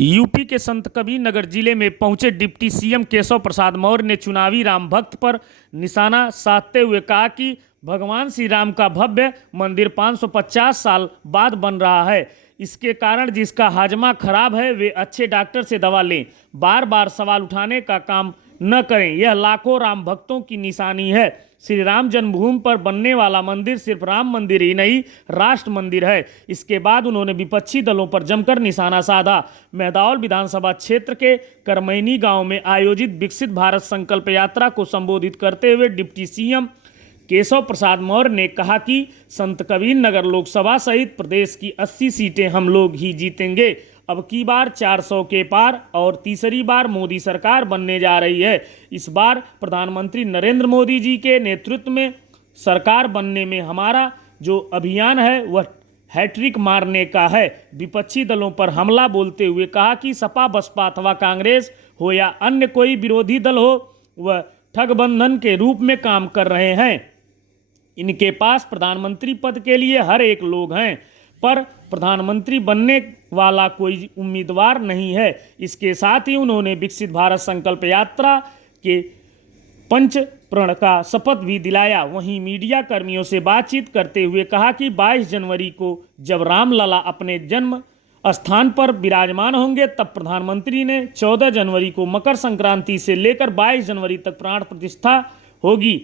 UP के संत कबीर नगर जिले में पहुंचे डिप्टी सीएम केशव प्रसाद मौर्य ने चुनावी राम भक्त पर निशाना साधते हुए कहा कि भगवान श्री राम का भव्य मंदिर 550 साल बाद बन रहा है। इसके कारण जिसका हाजमा खराब है वे अच्छे डॉक्टर से दवा लें, बार बार सवाल उठाने का काम न करें। यह लाखों राम भक्तों की निशानी है। श्री राम जन्मभूमि पर बनने वाला मंदिर सिर्फ राम मंदिर ही नहीं, राष्ट्र मंदिर है। इसके बाद उन्होंने विपक्षी दलों पर जमकर निशाना साधा। मेहदौल विधानसभा क्षेत्र के करमैनी गांव में आयोजित विकसित भारत संकल्प यात्रा को संबोधित करते हुए डिप्टी सीएम केशव प्रसाद मौर्य ने कहा कि संत कबीर नगर लोकसभा सहित प्रदेश की 80 सीटें हम लोग ही जीतेंगे। अब की बार 400 के पार और तीसरी बार मोदी सरकार बनने जा रही है। इस बार प्रधानमंत्री नरेंद्र मोदी जी के नेतृत्व में सरकार बनने में हमारा जो अभियान है वह हैट्रिक मारने का है। विपक्षी दलों पर हमला बोलते हुए कहा कि सपा बसपा अथवा कांग्रेस हो या अन्य कोई विरोधी दल हो, वह ठगबंधन के रूप में काम कर रहे हैं। इनके पास प्रधानमंत्री पद के लिए हर एक लोग हैं, पर प्रधानमंत्री बनने वाला कोई उम्मीदवार नहीं है। इसके साथ ही उन्होंने विकसित भारत संकल्प यात्रा के पंच प्रण का शपथ भी दिलाया। वहीं मीडिया कर्मियों से बातचीत करते हुए कहा कि 22 जनवरी को जब रामलला अपने जन्म स्थान पर विराजमान होंगे तब प्रधानमंत्री ने 14 जनवरी को मकर संक्रांति से लेकर 22 जनवरी तक प्राण प्रतिष्ठा होगी।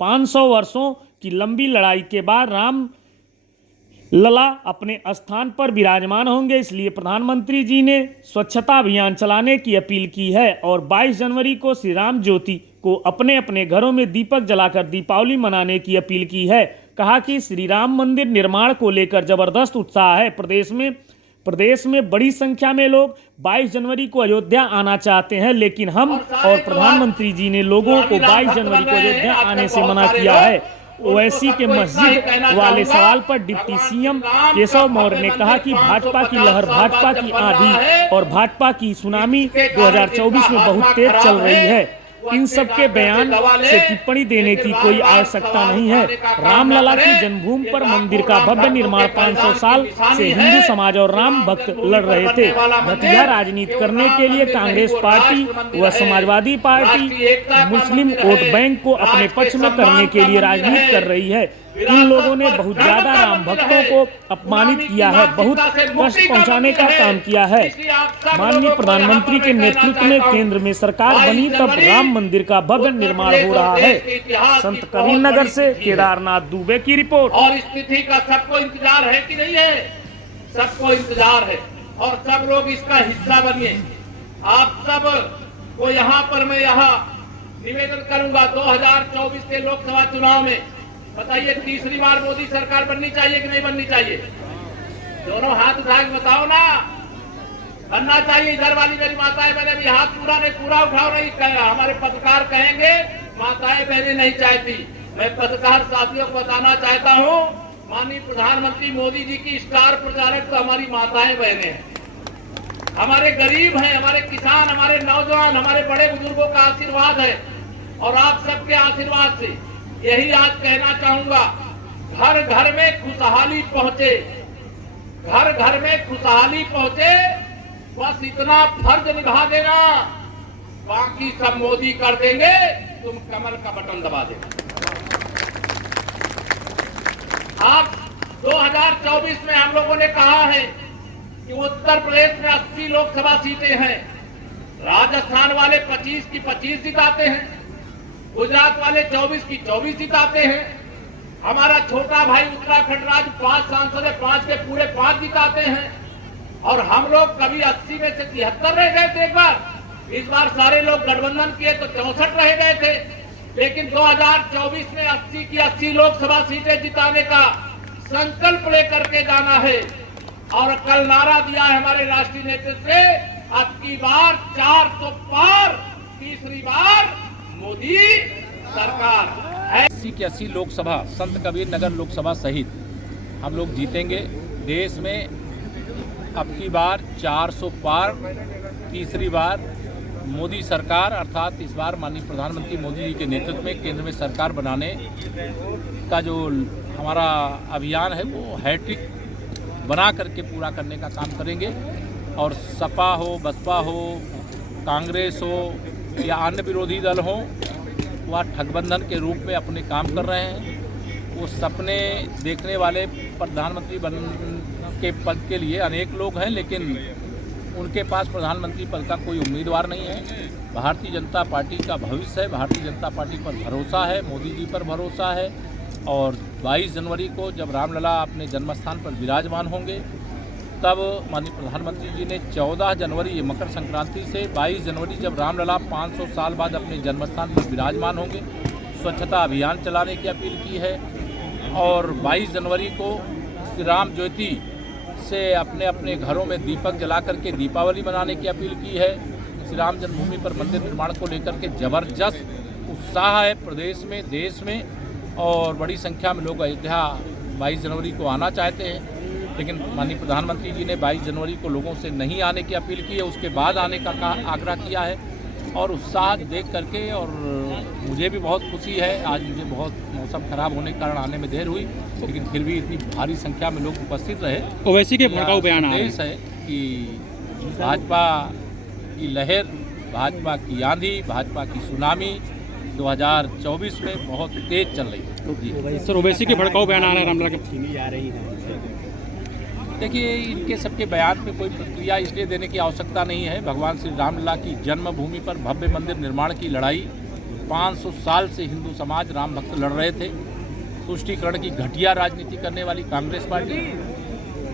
500 वर्षों की लंबी लड़ाई के बाद राम लला अपने स्थान पर विराजमान होंगे, इसलिए प्रधानमंत्री जी ने स्वच्छता अभियान चलाने की अपील की है और 22 जनवरी को श्री राम ज्योति को अपने अपने घरों में दीपक जलाकर दीपावली मनाने की अपील की है। कहा कि श्री राम मंदिर निर्माण को लेकर जबरदस्त उत्साह है। प्रदेश में बड़ी संख्या में लोग 22 जनवरी को अयोध्या आना चाहते हैं, लेकिन हम और प्रधानमंत्री जी ने लोगों को 22 जनवरी को अयोध्या आने से मना किया है। ओवैसी के मस्जिद वाले सवाल पर डिप्टी सीएम केशव मौर्य ने कहा कि भाजपा की लहर, भाजपा की आंधी और भाजपा की सुनामी 2024 में बहुत तेज चल रही है। इन सब के बयान से टिप्पणी देने की कोई आवश्यकता नहीं है। रामलला की जन्मभूमि पर मंदिर का भव्य निर्माण 500 साल से हिंदू समाज और राम भक्त लड़ रहे थे। घटिया राजनीति करने के लिए कांग्रेस पार्टी व समाजवादी पार्टी मुस्लिम वोट बैंक को अपने पक्ष में करने के लिए राजनीति कर रही है। इन लोगों ने बहुत ज्यादा राम भक्तों को अपमानित किया है, बहुत कष्ट पहुंचाने का काम किया है। माननीय प्रधानमंत्री के नेतृत्व में केंद्र में सरकार बनी तब राम मंदिर का भव्य निर्माण हो रहा है। संत कबीर नगर से केदारनाथ दुबे की रिपोर्ट। और स्थिति का सबको इंतजार है कि नहीं है? सबको इंतजार है और सब लोग इसका हिस्सा बनिए। आप सब को यहाँ पर मैं निवेदन करूंगा, 2024 के लोकसभा चुनाव में बताइए तीसरी बार मोदी सरकार बननी चाहिए कि नहीं बननी चाहिए? दोनों हाथ उठा के बताओ ना। बनना चाहिए। इधर वाली मेरी माताएं बहनें भी हाथ पूरा उठाओ नहीं। हमारे पत्रकार कहेंगे माताएं बहनें नहीं चाहती। मैं पत्रकार साथियों को बताना चाहता हूँ, माननीय प्रधानमंत्री मोदी जी की स्टार प्रचारक तो हमारी माताएं बहनें हैं, हमारे गरीब हैं, हमारे किसान, हमारे नौजवान, हमारे बड़े बुजुर्गों का आशीर्वाद है। और आप सबके आशीर्वाद से यही आज कहना चाहूंगा, घर घर में खुशहाली पहुंचे, घर घर में खुशहाली पहुंचे। बस इतना फर्ज निभा देना, बाकी सब मोदी कर देंगे, तुम कमल का बटन दबा देना। आप 2024 में हम लोगों ने कहा है कि उत्तर प्रदेश में 80 लोकसभा सीटें हैं, राजस्थान वाले 25 की 25 जिताते हैं, गुजरात वाले 24 की 24 जिताते हैं, हमारा छोटा भाई उत्तराखंड राज्य 5 सांसद है, 5 के पूरे 5 जिताते हैं। और हम लोग कभी 80 में से 73 रह गए थे। एक बार इस बार सारे लोग गठबंधन किए तो 64 रह गए थे। लेकिन 2024 में 80 की 80 लोकसभा सीटें जिताने का संकल्प लेकर के जाना है। और कल नारा दिया है हमारे राष्ट्रीय नेतृत्व ने, अब की बार 400 पार, तीसरी बार मोदी सरकार है। 80 की 80 लोकसभा, संत कबीर नगर लोकसभा सहित हम लोग जीतेंगे। देश में अब की बार 400 पार, तीसरी बार मोदी सरकार, अर्थात इस बार माननीय प्रधानमंत्री मोदी जी के नेतृत्व में केंद्र में सरकार बनाने का जो हमारा अभियान है वो हैट्रिक बना करके पूरा करने का काम करेंगे। और सपा हो, बसपा हो, कांग्रेस हो या अन्य विरोधी दल हो, वह ठगबंधन के रूप में अपने काम कर रहे हैं। वो सपने देखने वाले प्रधानमंत्री बन के पद के लिए अनेक लोग हैं, लेकिन उनके पास प्रधानमंत्री पद का कोई उम्मीदवार नहीं है। भारतीय जनता पार्टी का भविष्य है, भारतीय जनता पार्टी पर भरोसा है, मोदी जी पर भरोसा है। और 22 जनवरी को जब रामलला अपने जन्मस्थान पर विराजमान होंगे, तब माननीय प्रधानमंत्री जी ने 14 जनवरी मकर संक्रांति से 22 जनवरी जब रामलला 500 साल बाद अपने जन्मस्थान पर विराजमान होंगे, स्वच्छता अभियान चलाने की अपील की है। और 22 जनवरी को श्री राम ज्योति से अपने अपने घरों में दीपक जला करके दीपावली मनाने की अपील की है। श्री राम जन्मभूमि पर मंदिर निर्माण को लेकर के जबरदस्त उत्साह है प्रदेश में, देश में, और बड़ी संख्या में लोग अयोध्या 22 जनवरी को आना चाहते हैं। लेकिन माननीय प्रधानमंत्री जी ने 22 जनवरी को लोगों से नहीं आने की अपील की है, उसके बाद आने का आग्रह किया है। और उत्साह देख करके और मुझे भी बहुत खुशी है। आज मुझे बहुत मौसम खराब होने के कारण आने में देर हुई, लेकिन फिर भी इतनी भारी संख्या में लोग उपस्थित रहे। ओवैसी के भड़काऊ बयान आ रहे हैं। संदेश है कि भाजपा की लहर, भाजपा की आंधी, भाजपा की सुनामी 2024 में बहुत तेज चल रही है। जी सर, ओवैसी के भड़काऊ बयान आ रहे हैं रामलला के। देखिए, इनके सबके बयान पे कोई प्रतिक्रिया इसलिए देने की आवश्यकता नहीं है। भगवान श्री रामलला की जन्मभूमि पर भव्य मंदिर निर्माण की लड़ाई 500 साल से हिंदू समाज, राम भक्त लड़ रहे थे। तुष्टीकरण की घटिया राजनीति करने वाली कांग्रेस पार्टी,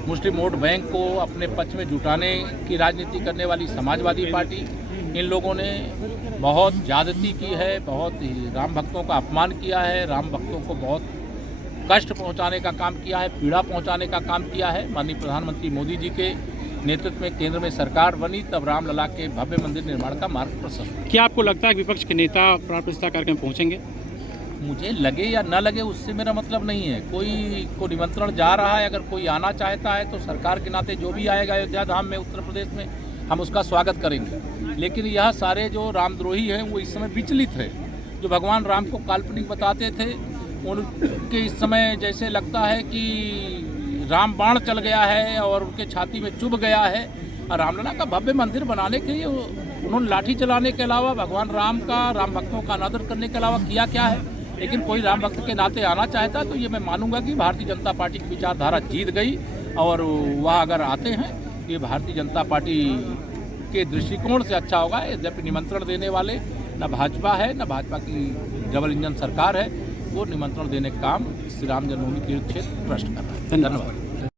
मुस्लिम वोट बैंक को अपने पक्ष में जुटाने की राजनीति करने वाली समाजवादी पार्टी, इन लोगों ने बहुत ज्यादती की है, बहुत ही राम भक्तों का अपमान किया है, राम भक्तों को बहुत कष्ट पहुंचाने का काम किया है, पीड़ा पहुंचाने का काम किया है। माननीय प्रधानमंत्री मोदी जी के नेतृत्व में केंद्र में सरकार बनी, तब रामलला के भव्य मंदिर निर्माण का मार्ग प्रशस्त। क्या आपको लगता है कि विपक्ष के नेता प्राण प्रतिष्ठा कार्यक्रम पहुंचेंगे? मुझे लगे या न लगे उससे मेरा मतलब नहीं है। कोई को निमंत्रण जा रहा है, अगर कोई आना चाहता है तो सरकार के नाते जो भी आएगा अयोध्या धाम में, उत्तर प्रदेश में, हम उसका स्वागत करेंगे। लेकिन यह सारे जो रामद्रोही हैं वो इस समय विचलित है। जो भगवान राम को काल्पनिक बताते थे, उनके इस समय जैसे लगता है कि राम बाण चल गया है और उनके छाती में चुभ गया है। और रामलला का भव्य मंदिर बनाने के लिए उन्होंने लाठी चलाने के अलावा भगवान राम का, राम भक्तों का अनादर करने के अलावा किया क्या है? लेकिन कोई राम भक्त के नाते आना चाहता तो ये मैं मानूंगा कि भारतीय जनता पार्टी की विचारधारा जीत गई। और वह अगर आते हैं, ये भारतीय जनता पार्टी के दृष्टिकोण से अच्छा होगा। यद्यपि निमंत्रण देने वाले न भाजपा है, न भाजपा की डबल इंजन सरकार है, वो निमंत्रण देने का काम श्री राम जन्मभूमि तीर्थ क्षेत्र ट्रस्ट कर रहा है। धन्यवाद।